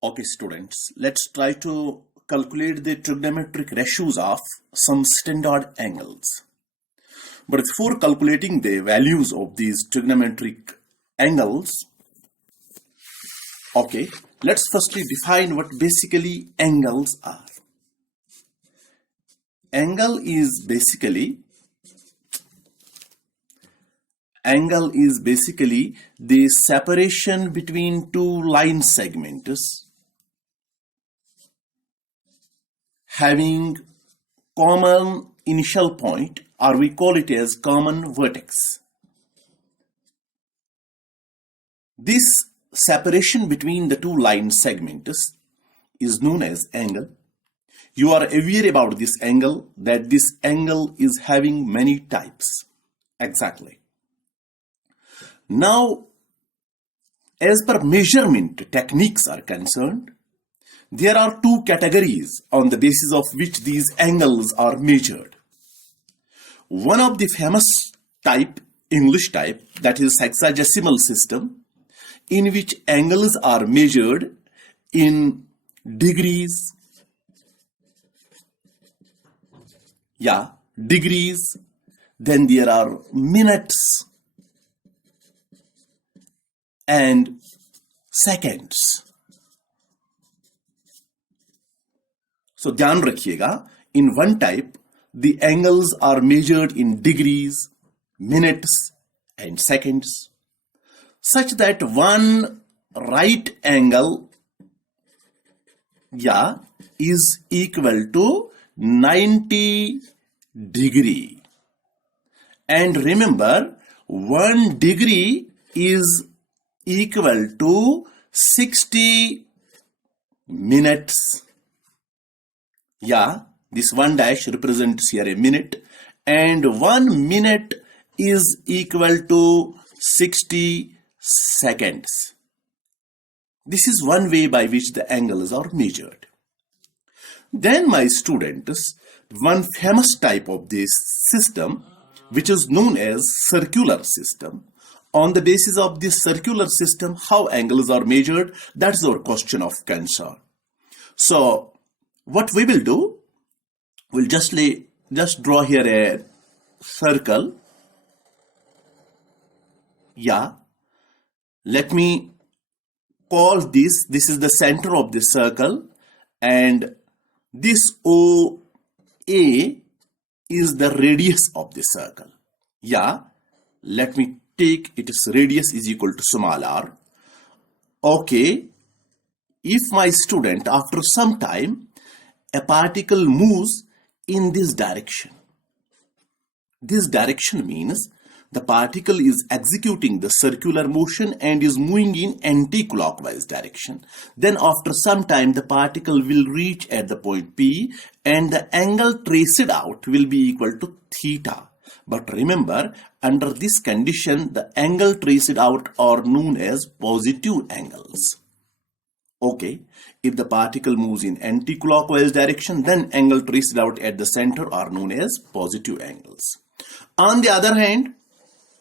Okay, students, let's try to calculate the trigonometric ratios of some standard angles. But before calculating the values of these trigonometric angles, okay, let's firstly define what basically angles are. Angle is basically the separation between two line segments having common initial point, or we call it as common vertex. This separation between the two line segments is known as angle. You are aware about this angle, that this angle is having many types. Exactly. Now, as per measurement techniques are concerned, there are two categories on the basis of which these angles are measured. One of the famous type, English type, that is hexadecimal system, in which angles are measured in degrees, degrees, then there are minutes and seconds. So ध्यान रखिएगा, in one type the angles are measured in degrees, minutes and seconds, such that one right angle is equal to 90 degree. And remember, 1 degree is equal to 60 minutes. This 1 dash represents here a minute, and 1 minute is equal to 60 seconds. This is one way by which the angles are measured. Then, my students, one famous type of this system, which is known as circular system. On the basis of this circular system, how angles are measured, that's our question of concern. So, what we will do, we'll just draw here a circle. Let me call this is the center of the circle, and this OA is the radius of the circle. Let me take its radius is equal to small r. Okay, if my student, after some time, a particle moves in this direction. This direction means the particle is executing the circular motion and is moving in anti-clockwise direction. Then after some time, the particle will reach at the point P, and the angle traced out will be equal to theta. But remember, under this condition, the angle traced out are known as positive angles. Okay, if the particle moves in anti-clockwise direction, then angle traced out at the center are known as positive angles. On the other hand,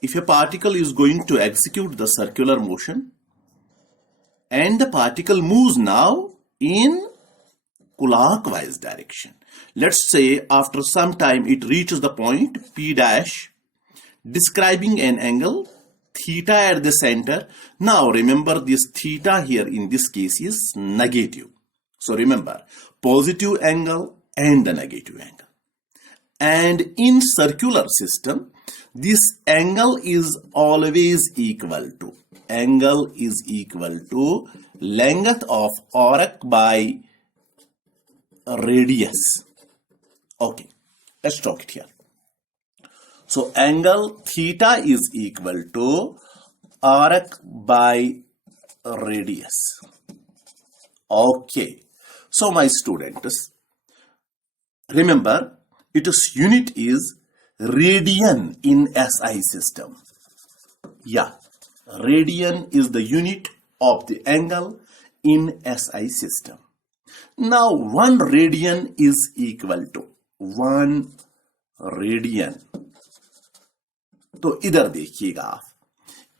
if a particle is going to execute the circular motion and the particle moves now in clockwise direction, let's say after some time it reaches the point P dash, describing an angle theta at the center. Now remember, this theta here in this case is negative. So remember, positive angle and the negative angle. And in circular system, this angle is always equal to length of arc by radius. Okay, let's talk it here. So angle theta is equal to arc by radius. Okay, so my students, remember, its unit is radian in SI system. Radian is the unit of the angle in SI system. Now 1 radian is equal to 1 radian. तो इधर देखिएगा आप,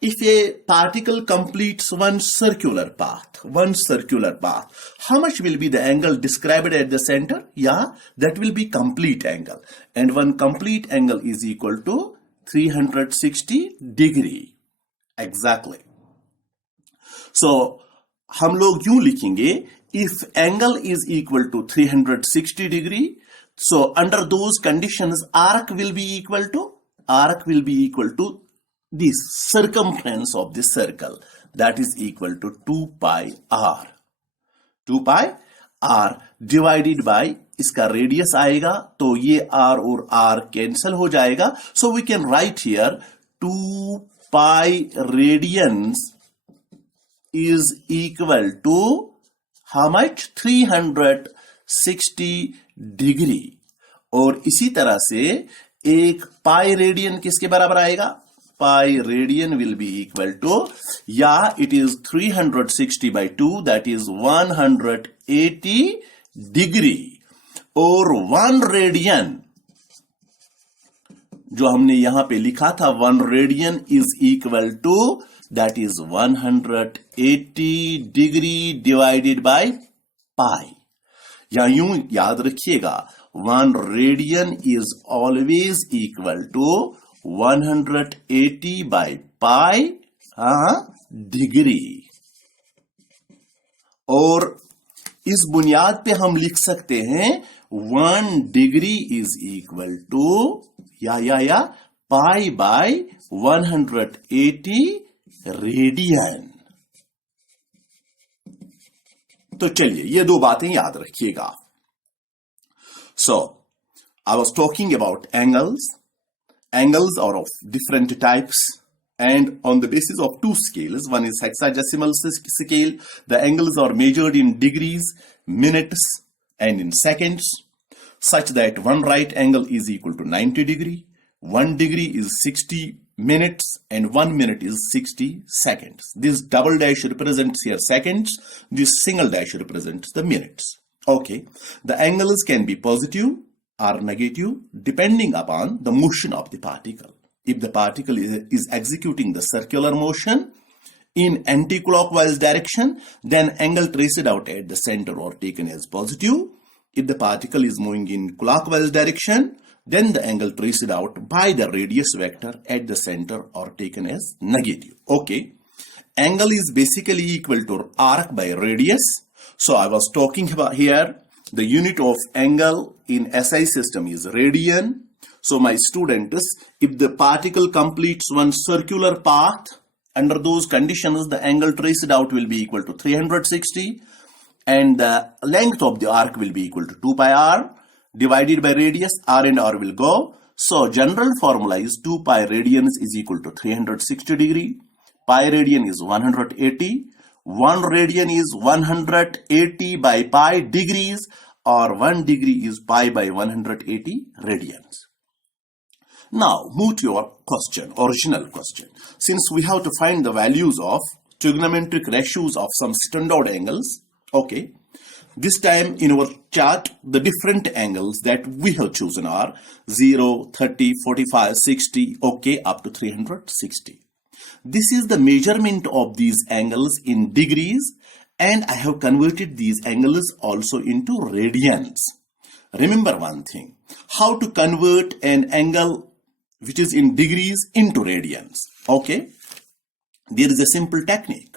if a particle completes one circular path, how much will be the angle described at the center? Yeah, that will be complete angle. And one complete angle is equal to 360 degree. Exactly. So, हम लोग यूं लिखेंगे, if angle is equal to 360 degree, so under those conditions, arc will be equal to the circumference of the circle, that is equal to 2 pi r. 2 pi r divided by इसका radius आएगा, तो ये r और r cancel हो जाएगा. So we can write here 2 pi radians is equal to how much? 360 degree. और इसी तरह से एक पाई रेडियन किसके बराबर आएगा? Pi radian will be equal to, yeah, it is 360 by 2, that is 180 degree. और 1 radian, जो हमने यहां पे लिखा था, 1 radian is equal to, that is 180 degree divided by pi. या यूं याद रखिएगा, 1 radian is always equal to 180 by pi degree. और इस बुनियाद पे हम लिख सकते हैं 1 डिग्री इज इक्वल टू या पाई बाय 180 रेडियन. तो चलिए ये दो बातें याद रखिएगा. So, I was talking about angles. Angles are of different types, and on the basis of two scales. One is hexadecimal scale. The angles are measured in degrees, minutes, and in seconds, such that one right angle is equal to 90 degree, 1 degree is 60 minutes, and 1 minute is 60 seconds. This double dash represents here seconds. This single dash represents the minutes. Okay, the angles can be positive or negative depending upon the motion of the particle. If the particle is executing the circular motion in anti-clockwise direction, then angle traced out at the center or taken as positive. If the particle is moving in clockwise direction, then the angle traced out by the radius vector at the center or taken as negative. Okay, angle is basically equal to arc by radius. So I was talking about here, the unit of angle in SI system is radian. So my students, if the particle completes one circular path, under those conditions, the angle traced out will be equal to 360, and the length of the arc will be equal to 2 pi r divided by radius. R and R will go. So general formula is 2 pi radians is equal to 360 degree. Pi radian is 180. 1 radian is 180 by pi degrees, or 1 degree is pi by 180 radians. Now move to your question, original question. Since we have to find the values of trigonometric ratios of some standard angles, okay, this time in our chart, the different angles that we have chosen are 0, 30, 45, 60, okay, up to 360. This is the measurement of these angles in degrees, and I have converted these angles also into radians. Remember one thing, how to convert an angle which is in degrees into radians. Okay, there is a simple technique.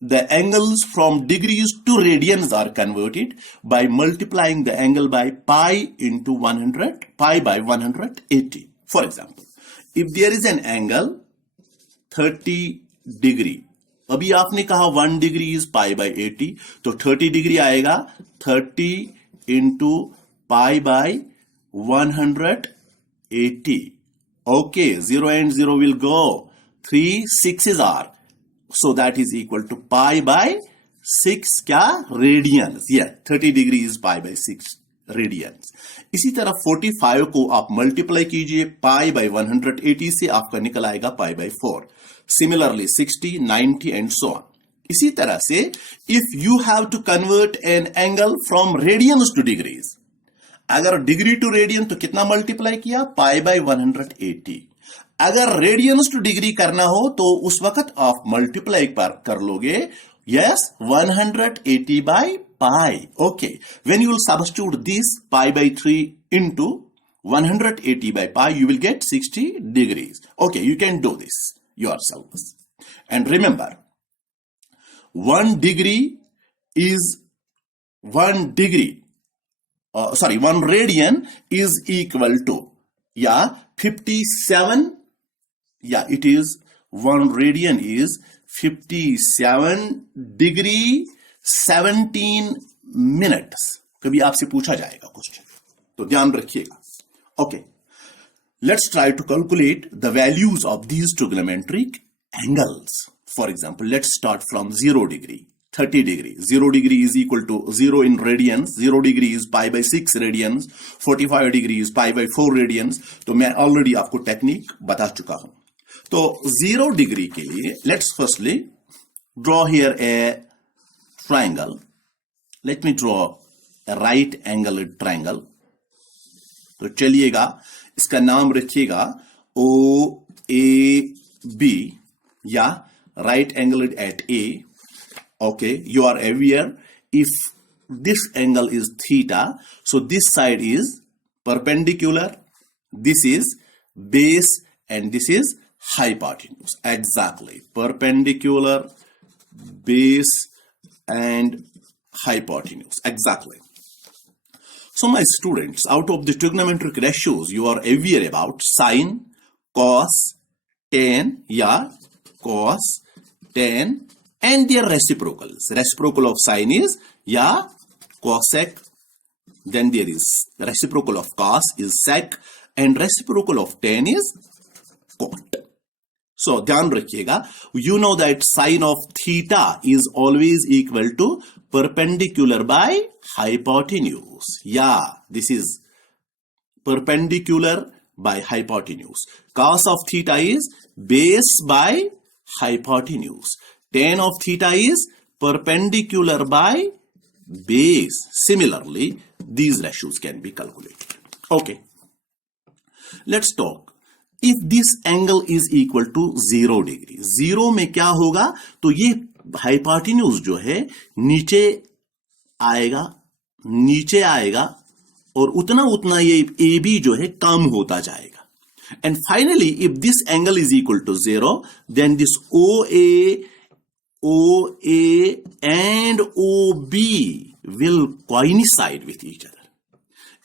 The angles from degrees to radians are converted by multiplying the angle by pi into 100, pi by 180. For example, if there is an angle 30 degree, अभी आपने कहा 1 degree is pi by 80, तो 30 degree आएगा 30 into pi by 180. Okay, 0 and 0 will go. 3 6s are, so that is equal to pi by 6 क्या radians. Yeah, 30 degree is pi by 6 radians. इसी तरह 45 को आप मल्टीप्लाई कीजिए पाई बाय 180 से, आपका निकल आएगा pi by 4. Similarly 60, 90 and so on. इसी तरह से if you have to convert an angle from radians to degrees, अगर डिग्री टू रेडियन तो कितना मल्टीप्लाई किया? Pi by 180. अगर रेडियंस टू डिग्री करना हो तो उस वक्त आप मल्टीप्लाई कर लोगे, yes, 180 by pi. Okay, when you will substitute this pi by 3 into 180 by pi, you will get 60 degrees. Okay, you can do this yourselves. And remember, 1 degree is 1 degree. 1 radian is equal to, 57. It is 1 radian is 57 degree 17 minutes. कभी आपसे पूछा जाएगा question, तो ध्यान रखिएगा. Okay, let's try to calculate the values of these trigonometric angles. For example, let's start from 0 degree, 30 degree. 0 degree is equal to 0 in radians. 0 degree is pi by 6 radians. 45 degree is pi by 4 radians. तो मैं already आपको technique बता चुका हूं. तो 0 degree के लिए let's firstly draw here a triangle. Let me draw a right angle triangle. तो चलिएगा, इसका नाम रखिएगा OAB या right angle at A. Okay, you are aware, if this angle is theta, so this side is perpendicular, this is base, and this is hypotenuse. Exactly, perpendicular, base, and hypotenuse. Exactly. So my students, out of the trigonometric ratios, you are aware about sine, cos, tan, cos, tan, and their reciprocals. Reciprocal of sine is cosec. Then there is reciprocal of cos is sec, and reciprocal of tan is cot. So ध्यान रखिएगा, you know that sine of theta is always equal to perpendicular by hypotenuse. This is perpendicular by hypotenuse. Cos of theta is base by hypotenuse. Tan of theta is perpendicular by base. Similarly, these ratios can be calculated. Okay, let's talk. If this angle is equal to 0 degree, 0 में क्या होगा? तो ये hypotenuse जो है नीचे आएगा और उतना ये AB जो है कम होता जाएगा. And finally, if this angle is equal to 0, then this OA and OB will coincide with each other.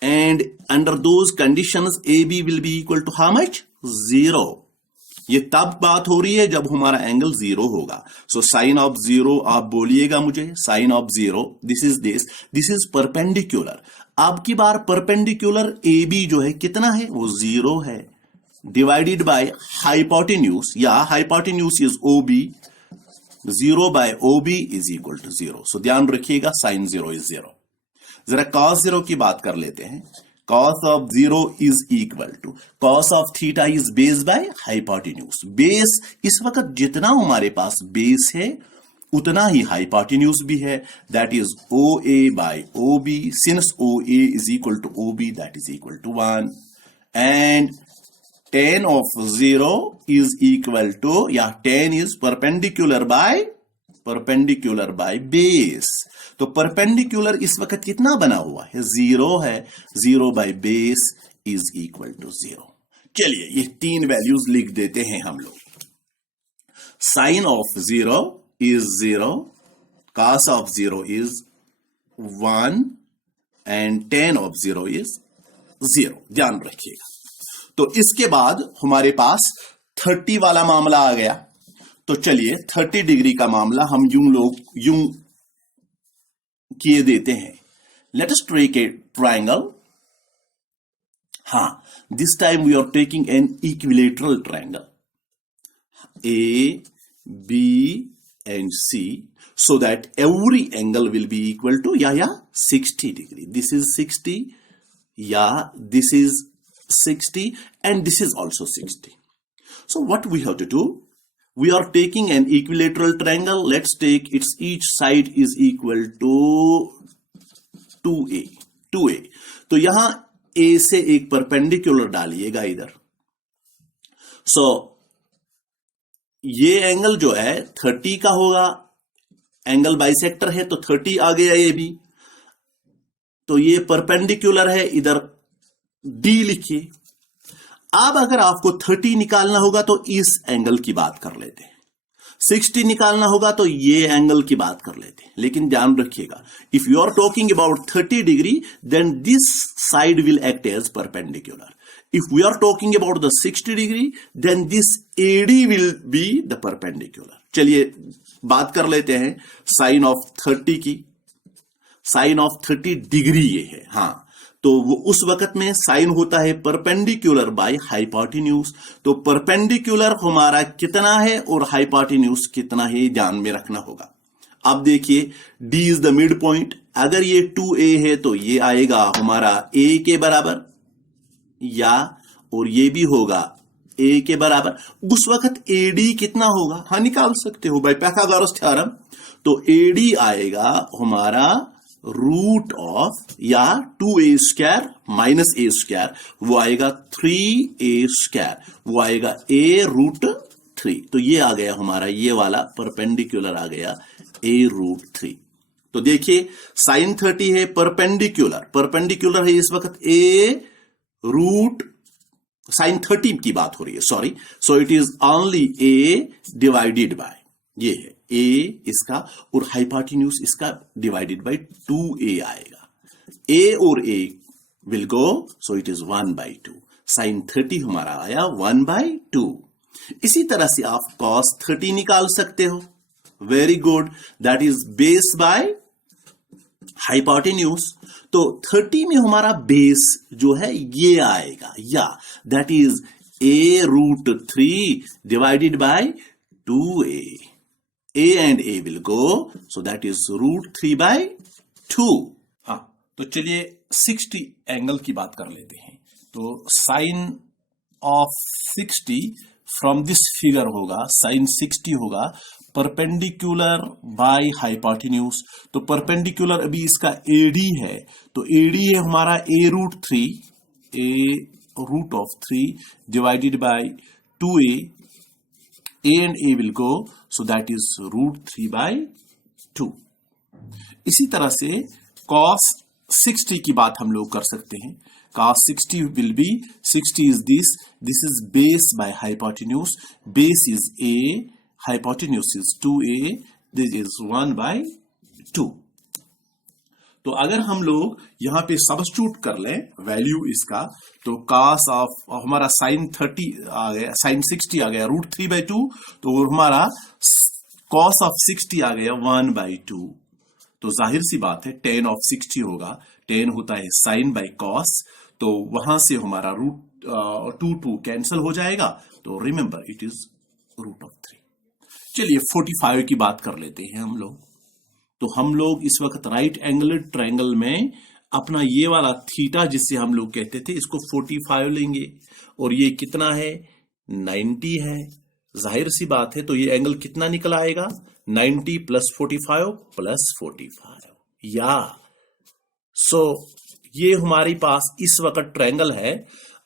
And under those conditions, AB will be equal to how much? 0. ये तब बात हो रही है जब हमारा एंगल 0 होगा. So sin of 0 आप बोलिएगा मुझे, sin of 0, this is perpendicular. अब की बार perpendicular AB जो है कितना है? वो 0 है. Divided by hypotenuse, hypotenuse is OB. 0 by OB is equal to 0. So ध्यान रखिएगा, sin 0 is 0. जरा cos 0 की बात कर लेते हैं. Cos of 0 is equal to cos of theta is base by hypotenuse. Base इस वक्त जितना हमारे पास base है उतना ही hypotenuse भी है. That is OA by OB. Since OA is equal to OB, that is equal to 1. And tan of 0 is equal to, tan is perpendicular by base. तो perpendicular इस वक्त कितना बना हुआ है? 0 है. 0 by base is equal to 0. चलिए ये 3 वैल्यूज लिख देते हैं हम लोग. Sine of 0 is 0, cos of 0 is 1, and tan of 0 is 0. ध्यान रखिएगा. तो इसके बाद हमारे पास 30 वाला मामला आ गया. तो चलिए 30 डिग्री का मामला हम यूं किए देते हैं. Let us take a triangle. This time we are taking an equilateral triangle A, B and C, so that every angle will be equal to 60 degree. This is 60, this is 60, and this is also 60. So what we have to do? We are taking an equilateral triangle. Let's take its each side is equal to 2A. तो यहां A से एक perpendicular डालिएगा इधर. सो ये angle जो है 30 का होगा, एंगल बाइसेक्टर है तो 30 आ गया ये भी, तो ये परपेंडिकुलर है, इधर डी लिखिए। अब अगर आपको 30 निकालना होगा तो इस एंगल की बात कर लेते हैं, 60 निकालना होगा तो ये एंगल की बात कर लेते हैं। लेकिन ध्यान रखिएगा, if you are talking about 30 degree then this side will act as perpendicular. If we are talking about the 60 degree, then this AD will be the perpendicular. चलिए बात कर लेते हैं साइन ऑफ 30 की। साइन ऑफ 30 डिग्री ये है, हाँ, तो वो उस वक्त में साइन होता है परपेंडिकुलर बाय हाइपोटेन्यूज। तो परपेंडिकुलर हमारा कितना है और हाइपोटेन्यूज कितना है, ध्यान में रखना होगा। अब देखिए, D is the mid point. अगर ये 2A है तो ये आएगा हमारा A के बराबर, या और ये भी होगा A के बराबर। उस वक्त AD कितना होगा, हाँ निकाल सकते हो बाय पाइथागोरस थ्योरम। तो AD आएगा हमारा रूट ऑफ, या 2A square minus A square, वो आएगा 3A स्क्वायर, वो आएगा A रूट 3। तो ये आ गया हमारा, ये वाला परपेंडिकुलर आ गया A रूट 3। तो देखिए साइन 30 है परपेंडिकुलर, परपेंडिकुलर है इस वक्त A रूट, साइन 30 की बात हो रही है, sorry. So it is only A divided bye, ये है A इसका, और हाइपोटेन्यूज इसका डिवाइडेड बाय 2A आएगा। A और A will go, so it is 1/2। Sine 30 हमारा आया 1/2। इसी तरह से आप cos 30 निकाल सकते हो, very good, that is base bye hypotenuse. तो 30 में हमारा बेस जो है ये आएगा, या that is A root 3 divided by 2A। A and A will go, so that is root 3/2। हाँ, तो चलिए 60 एंगल की बात कर लेते हैं। तो sine of 60 from this figure होगा, साइन 60 होगा परपेंडिकुलर बाय हाइपोटेन्यूज। तो परपेंडिकुलर अभी इसका AD है, तो AD है हमारा A root 3, A root of 3 divided by 2A। A and A will go, so that is root 3/2। इसी तरह से cos 60 की बात हम लोग कर सकते हैं। cos 60 will be, 60 is this is base by hypotenuse, base is A, hypotenuse is 2A, this is 1/2। तो अगर हम लोग यहां पे सब्स्टिट्यूट कर लें वैल्यू इसका, तो cos ऑफ हमारा साइन 30 आ गया, साइन 60 आ गया रूट 3/2, तो हमारा cos ऑफ 60 आ गया 1/2। तो जाहिर सी बात है tan ऑफ 60 होगा, tan होता है साइन बाय cos, तो वहां से हमारा रूट 2 कैंसिल हो जाएगा, तो remember it is root of 3। चलिए 45 की बात कर लेते हैं हम लोग। तो हम लोग इस वक्त राइट एंगलेड ट्रायंगल में अपना ये वाला थीटा जिससे हम लोग कहते थे, इसको 45 लेंगे, और ये कितना है 90 है। जाहिर सी बात है, तो ये एंगल कितना निकल आएगा 90 + 45 + 45, या सो ये हमारे पास इस वक्त ट्रायंगल है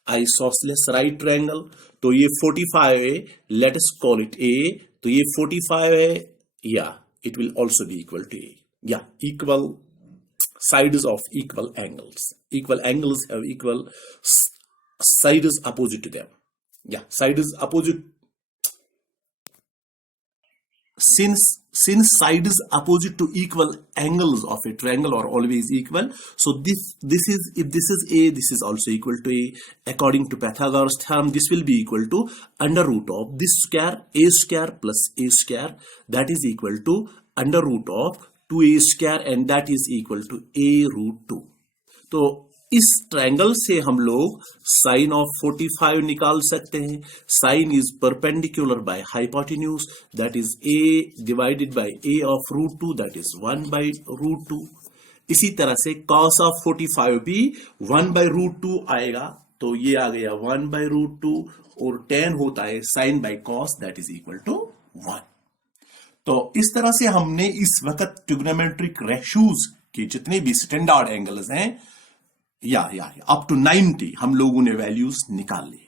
आइसोसेलेस राइट ट्रायंगल। तो ये 45 है, let us call it A। तो ये 45 है, या it will also be equal to A. Yeah, equal sides of equal angles. Equal angles have equal sides opposite to them. Yeah, sides opposite. Since sides opposite to equal angles of a triangle are always equal, so this is, if this is A, this is also equal to A. According to Pythagoras theorem, this will be equal to under root of this square, A square plus A square, that is equal to under root of 2A square, and that is equal to A root 2. तो इस triangle से हम लोग sine of 45 निकाल सकते हैं। Sine is perpendicular by hypotenuse, that is A divided by A of root 2, that is 1/√2। इसी तरह से cos ऑफ 45 भी 1/√2 आएगा, तो ये आ गया 1/√2, और tan होता है sine by cos, that is equal to 1। तो इस तरह से हमने इस वक्त ट्रिग्नोमेट्रिक रेशियोज के जितने भी स्टैंडर्ड एंगल्स हैं, या अप टू 90 हम लोगों ने वैल्यूज निकाल ली।